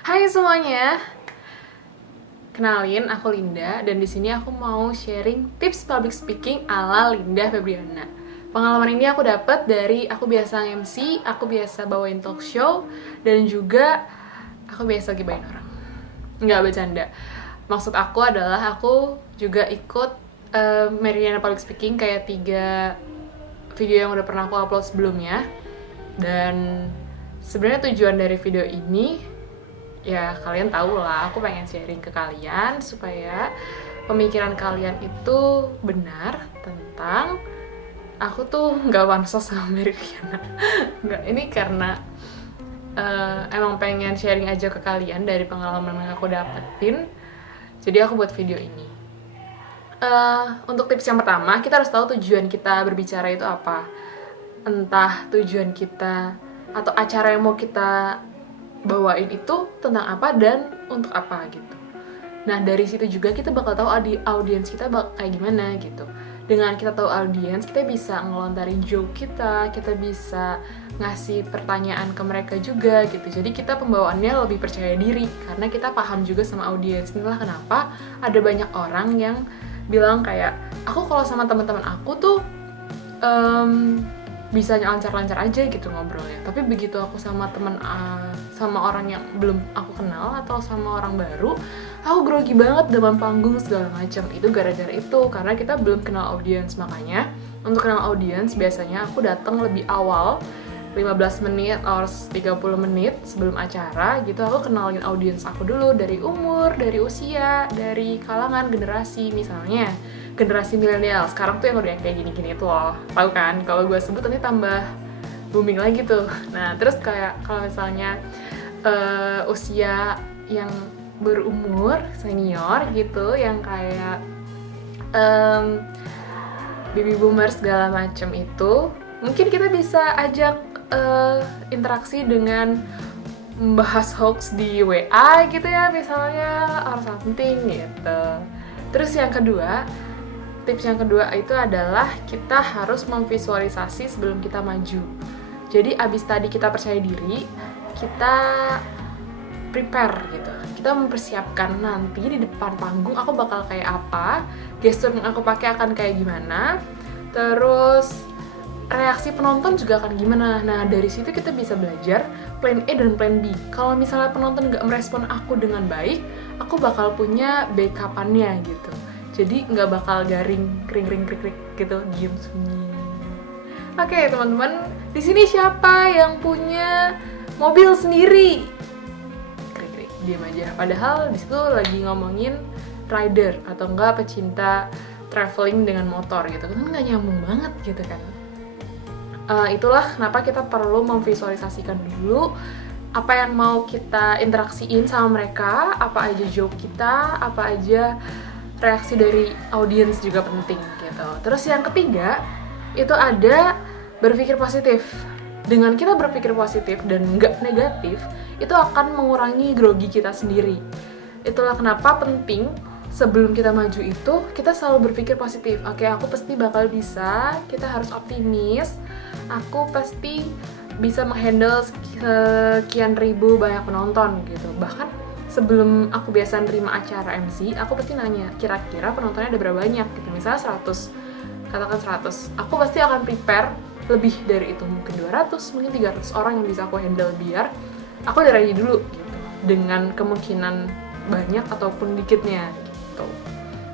Hai semuanya, kenalin aku Linda dan di sini aku mau sharing tips public speaking ala Linda Febriana. Pengalaman ini aku dapat dari aku biasa MC, aku biasa bawain talk show, dan juga aku biasa gibahin orang. Nggak bercanda. Maksud aku adalah aku juga ikut Meridiana Public Speaking kayak 3 video yang udah pernah aku upload sebelumnya. Dan sebenarnya tujuan dari video ini ya kalian tahu lah, aku pengen sharing ke kalian supaya pemikiran kalian itu benar tentang aku tuh nggak wansos sama Meridiana. Nggak, ini karena emang pengen sharing aja ke kalian dari pengalaman yang aku dapetin. Jadi aku buat video ini. Untuk tips yang pertama, kita harus tahu tujuan kita berbicara itu apa. Entah tujuan kita atau acara yang mau kita bawain itu tentang apa dan untuk apa gitu. Nah dari situ juga kita bakal tahu audiens kita bakal kayak gimana gitu. Dengan kita tahu audiens, kita bisa ngelontarin joke kita bisa ngasih pertanyaan ke mereka juga gitu. Jadi kita pembawaannya lebih percaya diri karena kita paham juga sama audiens. Inilah kenapa ada banyak orang yang bilang kayak, aku kalau sama teman-teman aku tuh bisa lancar-lancar aja gitu ngobrolnya, tapi begitu aku sama sama orang yang belum aku kenal atau sama orang baru, aku grogi banget depan panggung segala macam. Itu gara-gara itu, karena kita belum kenal audiens. Makanya untuk kenal audiens biasanya aku datang lebih awal 15 menit atau 30 menit sebelum acara gitu. Aku kenalin audiens aku dulu, dari umur, dari usia, dari kalangan, generasi. Misalnya generasi milenial sekarang tuh yang udah kayak gini-gini tuh loh, tahu kan? Kalau gue sebut nanti tambah booming lagi tuh. Nah terus kayak kalau misalnya usia yang berumur senior gitu, yang kayak baby boomer segala macem itu, mungkin kita bisa ajak interaksi dengan membahas hoax di WA gitu ya, misalnya or something gitu. Terus yang kedua, tips yang kedua itu adalah kita harus memvisualisasi sebelum kita maju. Jadi abis tadi kita percaya diri, kita prepare gitu. Kita mempersiapkan nanti di depan panggung aku bakal kayak apa, gestur yang aku pakai akan kayak gimana, terus reaksi penonton juga akan gimana. Nah dari situ kita bisa belajar plan A dan plan B. Kalau misalnya penonton nggak merespon aku dengan baik, aku bakal punya backup-annya gitu. Jadi nggak bakal garing, kring gitu, diem sunyi. Oke teman-teman, di sini siapa yang punya mobil sendiri? Kring, diem aja. Padahal di situ lagi ngomongin rider atau enggak pecinta traveling dengan motor gitu. Kan nggak nyambung banget gitu kan. Itulah kenapa kita perlu memvisualisasikan dulu apa yang mau kita interaksiin sama mereka, apa aja joke kita, apa aja reaksi dari audiens juga penting gitu. Terus yang ketiga, itu ada berpikir positif. Dengan kita berpikir positif dan nggak negatif, itu akan mengurangi grogi kita sendiri. Itulah kenapa penting sebelum kita maju itu, kita selalu berpikir positif. Oke, aku pasti bakal bisa, kita harus optimis, aku pasti bisa menghandle sekian ribu banyak penonton gitu. Bahkan sebelum aku biasa nerima acara MC, aku pasti nanya, kira-kira penontonnya ada berapa banyak gitu. Misalnya 100, katakan 100, aku pasti akan prepare lebih dari itu, mungkin 200, mungkin 300 orang yang bisa aku handle, biar aku udah ready dulu gitu, dengan kemungkinan banyak ataupun dikitnya gitu.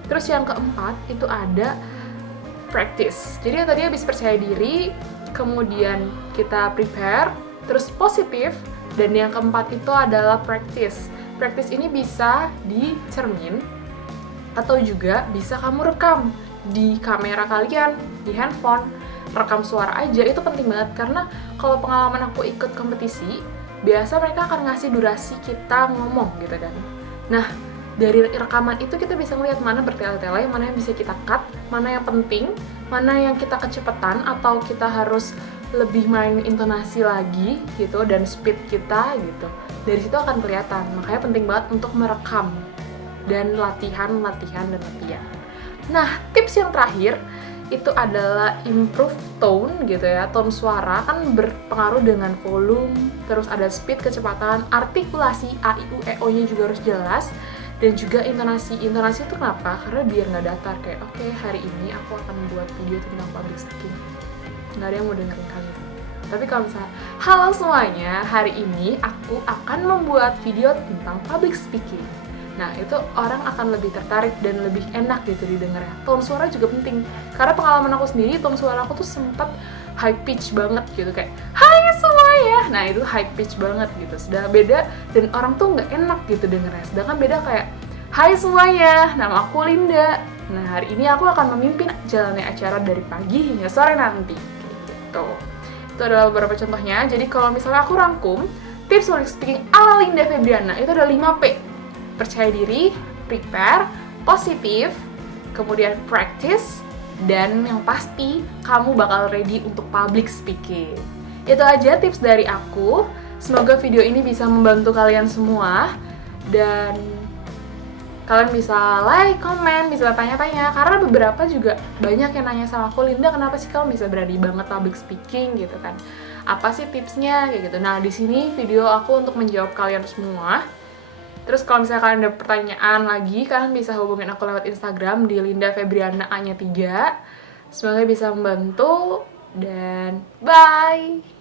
Terus yang keempat itu ada practice. Jadi yang tadi habis percaya diri, kemudian kita prepare, terus positif, dan yang keempat itu adalah practice. Practice ini bisa di cermin atau juga bisa kamu rekam di kamera kalian, di handphone, rekam suara aja. Itu penting banget karena kalau pengalaman aku ikut kompetisi, biasa mereka akan ngasih durasi kita ngomong gitu kan. Nah, dari rekaman itu kita bisa ngeliat mana bertele-tele, mana yang bisa kita cut, mana yang penting, mana yang kita kecepatan atau kita harus lebih main intonasi lagi gitu, dan speed kita gitu. Dari situ akan kelihatan. Makanya penting banget untuk merekam dan latihan. Nah, tips yang terakhir itu adalah improve tone gitu ya. Tone suara kan berpengaruh dengan volume, terus ada speed, kecepatan, artikulasi A, I, U, E, O nya juga harus jelas, dan juga intonasi. Intonasi itu kenapa? Karena biar nggak datar, kayak oke, hari ini aku akan membuat video tentang public speaking, nggak ada yang mau dengerin kalian. Tapi kalau misalnya, halo semuanya, hari ini aku akan membuat video tentang public speaking, nah itu orang akan lebih tertarik dan lebih enak gitu didengarnya. Tone suara juga penting, karena pengalaman aku sendiri, tone suara aku tuh sempat high pitch banget gitu, kayak hai semuanya, nah itu high pitch banget gitu, sudah beda dan orang tuh nggak enak gitu dengernya. Sedangkan beda kayak hai semuanya, nama aku Linda, nah hari ini aku akan memimpin jalannya acara dari pagi hingga sore nanti gitu. Itu adalah beberapa contohnya. Jadi kalau misalnya aku rangkum tips public speaking ala Linda Febriana, itu ada 5P. Percaya diri, prepare, positif, kemudian practice, dan yang pasti kamu bakal ready untuk public speaking. Itu aja tips dari aku. Semoga video ini bisa membantu kalian semua, dan kalian bisa like, komen, bisa tanya-tanya, karena beberapa juga banyak yang nanya sama aku, Linda kenapa sih kamu bisa berani banget public speaking gitu kan, apa sih tipsnya kayak gitu. Nah di sini video aku untuk menjawab kalian semua. Terus kalau misalnya kalian ada pertanyaan lagi, kalian bisa hubungin aku lewat Instagram di Linda Febriana A-nya 3. Semoga bisa membantu, dan bye!